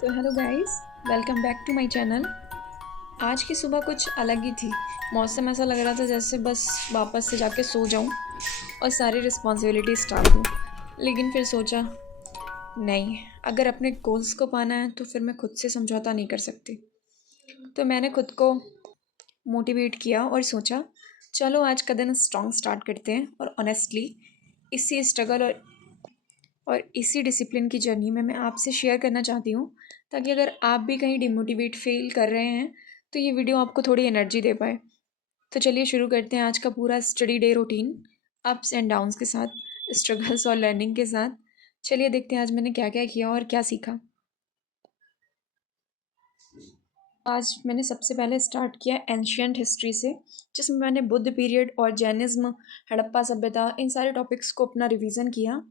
तो hello guys, welcome back to my channel. आज की सुबह कुछ अलग ही थी। मौसम ऐसा लग रहा था जैसे बस वापस से जाके सो जाऊं और सारी रिस्पॉन्सिबिलिटी स्टार्ट हो। लेकिन फिर सोचा, नहीं, अगर अपने गोल्स को पाना है तो फिर मैं खुद से समझौता नहीं कर सकती। तो मैंने खुद को मोटिवेट किया और सोचा, चलो आज का दिन स्ट्रॉन्ग स्टार्ट करते हैं। और ऑनेस्टली इसी स्ट्रगल और इसी डिसिप्लिन की जर्नी में मैं आपसे शेयर करना चाहती हूँ, ताकि अगर आप भी कहीं डिमोटिवेट फील कर रहे हैं तो ये वीडियो आपको थोड़ी एनर्जी दे पाए। तो चलिए शुरू करते हैं आज का पूरा study day routine, ups and downs के साथ, स्ट्रगल्स और लर्निंग के साथ। चलिए देखते हैं आज मैंने क्या क्या किया और क्या सीखा। आज मैंने सबसे पहले स्टार्ट किया एंशियंट हिस्ट्री से, जिसमें मैंने बुद्ध पीरियड और जैनिज्म, हड़प्पा सभ्यता, इन सारे टॉपिक्स को अपना रिवीजन किया।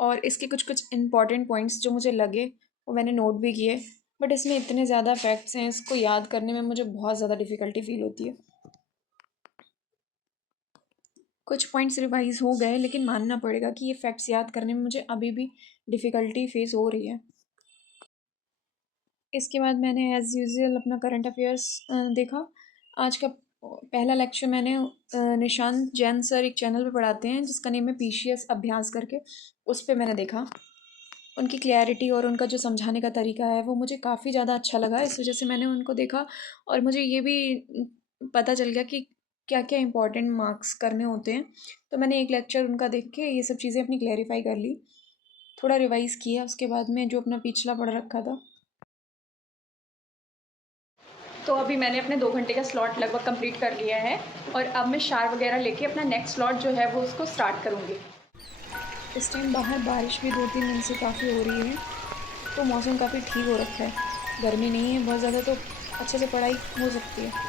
और इसके कुछ कुछ इंपॉर्टेंट पॉइंट्स जो मुझे लगे वो मैंने नोट भी किए। बट इसमें इतने ज़्यादा फैक्ट्स हैं, इसको याद करने में मुझे बहुत ज़्यादा डिफ़िकल्टी फील होती है। कुछ पॉइंट्स रिवाइज हो गए, लेकिन मानना पड़ेगा कि ये फैक्ट्स याद करने में मुझे अभी भी डिफ़िकल्टी फेस हो रही है। इसके बाद मैंने एज़ यूजुअल अपना करंट अफेयर्स देखा। आज का पहला लेक्चर मैंने निशांत जैन सर एक चैनल पे पढ़ाते हैं जिसका नेम है पीसीएस अभ्यास करके, उस पर मैंने देखा। उनकी क्लैरिटी और उनका जो समझाने का तरीका है वो मुझे काफ़ी ज़्यादा अच्छा लगा। इस वजह से मैंने उनको देखा और मुझे ये भी पता चल गया कि क्या क्या इंपॉर्टेंट मार्क्स करने होते हैं। तो मैंने एक लेक्चर उनका देख के ये सब चीज़ें अपनी क्लैरिफाई कर ली, थोड़ा रिवाइज़ किया उसके बाद में जो अपना पिछला पढ़ रखा था। तो अभी मैंने अपने 2 घंटे का स्लॉट लगभग कंप्लीट कर लिया है और अब मैं शार वगैरह लेके अपना नेक्स्ट स्लॉट जो है वो उसको स्टार्ट करूँगी। इस टाइम बाहर बारिश भी 2-3 दिन से काफ़ी हो रही है, तो मौसम काफ़ी ठीक हो रखा है। गर्मी नहीं है बहुत ज़्यादा, तो अच्छे से पढ़ाई हो सकती है।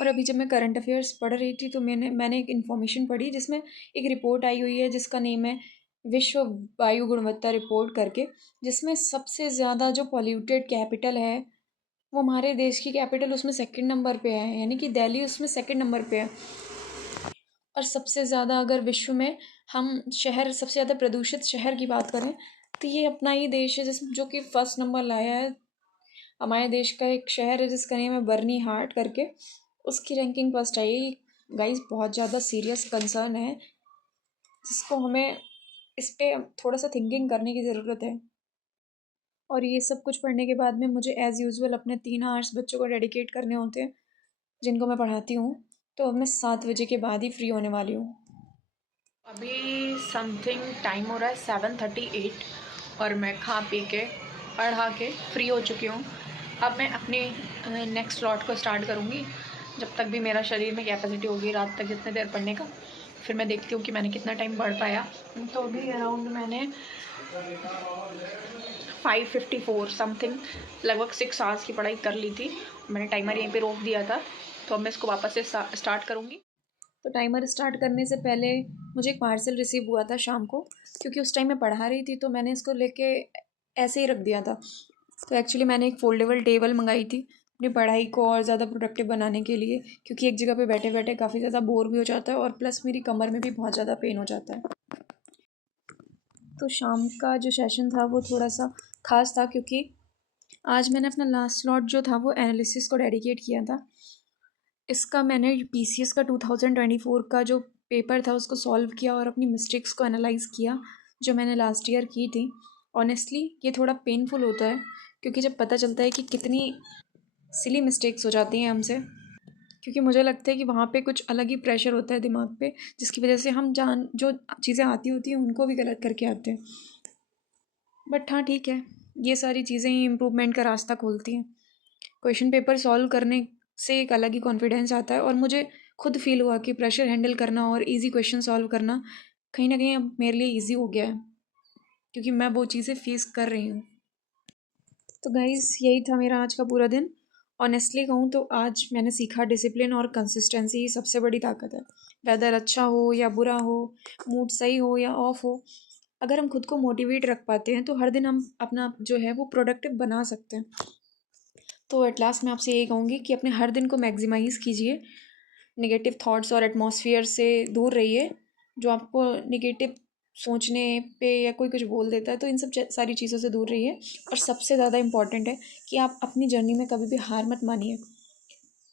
और अभी जब मैं करंट अफेयर्स पढ़ रही थी तो मैंने एक इन्फॉर्मेशन पढ़ी जिसमें एक रिपोर्ट आई हुई है जिसका नेम है विश्व वायु गुणवत्ता रिपोर्ट करके, जिसमें सबसे ज़्यादा जो पॉल्यूटेड कैपिटल है वो हमारे देश की कैपिटल उसमें सेकंड नंबर पे है, यानी कि दिल्ली उसमें सेकंड नंबर पे है। और सबसे ज़्यादा अगर विश्व में हम शहर, सबसे ज़्यादा प्रदूषित शहर की बात करें तो ये अपना ही देश है जिस जो कि फर्स्ट नंबर लाया है। हमारे देश का एक शहर है जिसका नेम है बर्नी हाट करके, उसकी रैंकिंग फर्स्ट आई है। गाइस बहुत ज़्यादा सीरियस कंसर्न है जिसको हमें इस पर थोड़ा सा थिंकिंग करने की ज़रूरत है। और ये सब कुछ पढ़ने के बाद में मुझे एज़ यूजुअल अपने 3 आवर्स बच्चों को डेडिकेट करने होते हैं जिनको मैं पढ़ाती हूँ। तो अब मैं 7 बजे के बाद ही फ्री होने वाली हूँ। अभी समथिंग टाइम हो रहा है 7:38 और मैं खा पी के पढ़ा के फ्री हो चुकी हूँ। अब मैं अपनी नेक्स्ट स्लॉट को स्टार्ट करूँगी, जब तक भी मेरा शरीर में कैपेसिटी होगी रात तक जितने देर पढ़ने का। फिर मैं देखती हूँ कि मैंने कितना टाइम पढ़ पाया। तो अभी अराउंड मैंने 5:54 समथिंग, लगभग 6 आवर्स की पढ़ाई कर ली थी। मैंने टाइमर यहीं पे रोक दिया था, तो अब मैं इसको वापस से स्टार्ट करूँगी। तो टाइमर स्टार्ट करने से पहले मुझे एक पार्सल रिसीव हुआ था शाम को, क्योंकि उस टाइम मैं पढ़ा रही थी तो मैंने इसको लेके ऐसे ही रख दिया था। तो एक्चुअली मैंने एक फोल्डेबल टेबल मंगाई थी अपनी पढ़ाई को और ज़्यादा प्रोडक्टिव बनाने के लिए, क्योंकि एक जगह पे बैठे बैठे काफ़ी ज़्यादा बोर भी हो जाता है और प्लस मेरी कमर में भी बहुत ज़्यादा पेन हो जाता है। तो शाम का जो सेशन था वो थोड़ा सा ख़ास था, क्योंकि आज मैंने अपना लास्ट स्लॉट जो था वो एनालिसिस को डेडिकेट किया था। इसका मैंने पीसीएस का 2024 का जो पेपर था उसको सॉल्व किया और अपनी मिस्टेक्स को एनालाइज किया जो मैंने लास्ट ईयर की थी। ऑनेस्टली ये थोड़ा पेनफुल होता है, क्योंकि जब पता चलता है कि कितनी सिली मिस्टेक्स हो जाती हैं हमसे, क्योंकि मुझे लगता है कि वहाँ पे कुछ अलग ही प्रेशर होता है दिमाग पे, जिसकी वजह से हम जान जो चीज़ें आती होती हैं उनको भी गलत करके आते हैं। बट हाँ ठीक है, ये सारी चीज़ें ही इम्प्रूवमेंट का रास्ता खोलती हैं। क्वेश्चन पेपर सॉल्व करने से एक अलग ही कॉन्फिडेंस आता है और मुझे खुद फील हुआ कि प्रेशर हैंडल करना और इजी क्वेश्चन सॉल्व करना कहीं ना कहीं अब मेरे लिए इजी हो गया है, क्योंकि मैं वो चीज़ें फेस कर रही हूँ। तो गाइज़ यही था मेरा आज का पूरा दिन। ऑनेस्टली कहूँ तो आज मैंने सीखा डिसिप्लिन और कंसिस्टेंसी ही सबसे बड़ी ताकत है। वेदर अच्छा हो या बुरा हो, मूड सही हो या ऑफ हो, अगर हम खुद को मोटिवेट रख पाते हैं तो हर दिन हम अपना जो है वो प्रोडक्टिव बना सकते हैं। तो एट लास्ट मैं आपसे यही कहूँगी कि अपने हर दिन को मैक्सिमाइज़ कीजिए, नेगेटिव थॉट्स और एटमॉस्फेयर से दूर रहिए, जो आपको नेगेटिव सोचने पे या कोई कुछ बोल देता है, तो इन सब सारी चीज़ों से दूर रहिए। और सबसे ज़्यादा इम्पॉर्टेंट है कि आप अपनी जर्नी में कभी भी हार मत मानिए।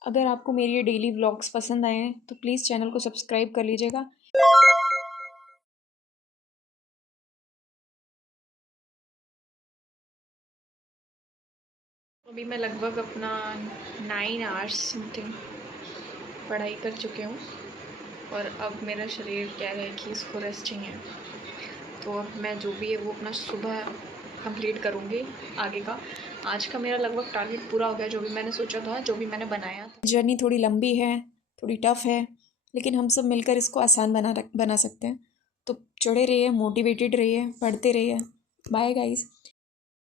अगर आपको मेरी ये डेली व्लॉग्स पसंद आए हैं तो प्लीज़ चैनल को सब्सक्राइब कर लीजिएगा। अभी मैं लगभग अपना 9 आवर्स समथिंग पढ़ाई कर चुकी हूँ और अब मेरा शरीर कह रहा है कि इसको रेस्ट चाहिए। तो अब मैं जो भी है वो अपना सुबह कंप्लीट करूँगी आगे का। आज का मेरा लगभग टारगेट पूरा हो गया, जो भी मैंने सोचा था, जो भी मैंने बनाया था। जर्नी थोड़ी लंबी है, थोड़ी टफ़ है, लेकिन हम सब मिलकर इसको आसान बना सकते हैं। तो जुड़े रहिए, मोटिवेटेड रहिए, पढ़ते रहिए। Bye guys.